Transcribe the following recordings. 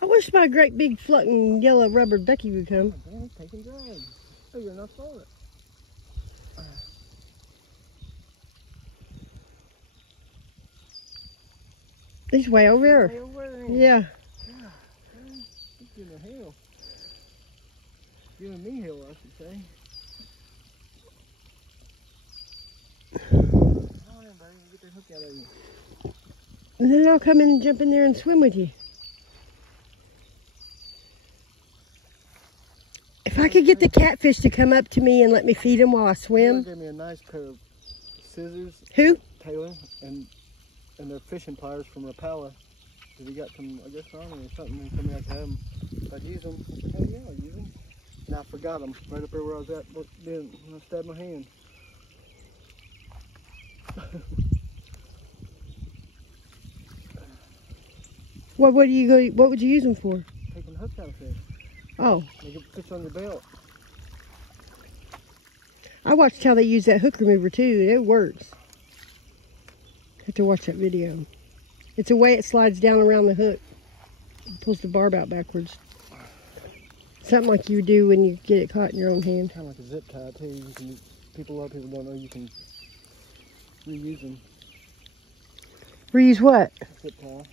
I wish my great big floating yellow rubber ducky would come. Oh, damn, it's taking drag. Oh, you're not for it. He's way over there. Way over there. Yeah. He's giving a hell. Giving me hell, I should say. Come on in, buddy. Get that hook out of you. And then I'll come and jump in there and swim with you. If I could get the catfish to come up to me and let me feed them while I swim. Taylor gave me a nice pair of scissors. Who? Taylor. And they're fishing pliers from Rapala. Because he got some, I guess, on or something. And told me I could have them. If I'd use them, hell yeah, I'd use them. And I forgot them right up there where I was at. Then I stabbed my hand. What would you use them for? Taking hooks out of fish. Oh. They can fish on your belt. I watched how they use that hook remover too. It works. Have to watch that video. It's a way it slides down around the hook. It pulls the barb out backwards. Something like you do when you get it caught in your own hand. Kind of like a zip tie too. You can, a lot of people don't know you can reuse them. Reuse what? Zip tie.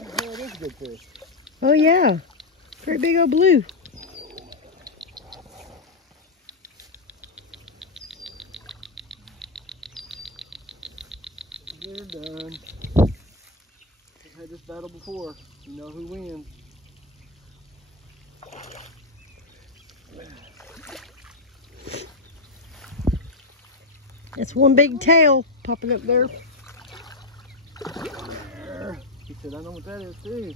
Oh, it is a good fish. Oh yeah. Very big old blue. We're done. I've had this battle before. You know who wins. That's one big tail popping up there. He said, I know what that is too.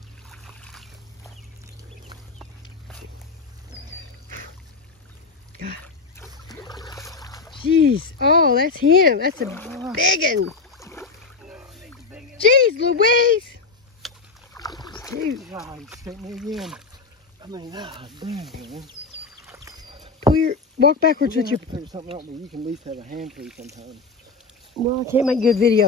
Jeez. Oh, that's him. That's a big one. Jeez, Louise. Dude. God, he sent me again. I mean, damn, man. Walk backwards with your... Have to figure something out where you can at least have a hand free sometime. Well, I can't make good video.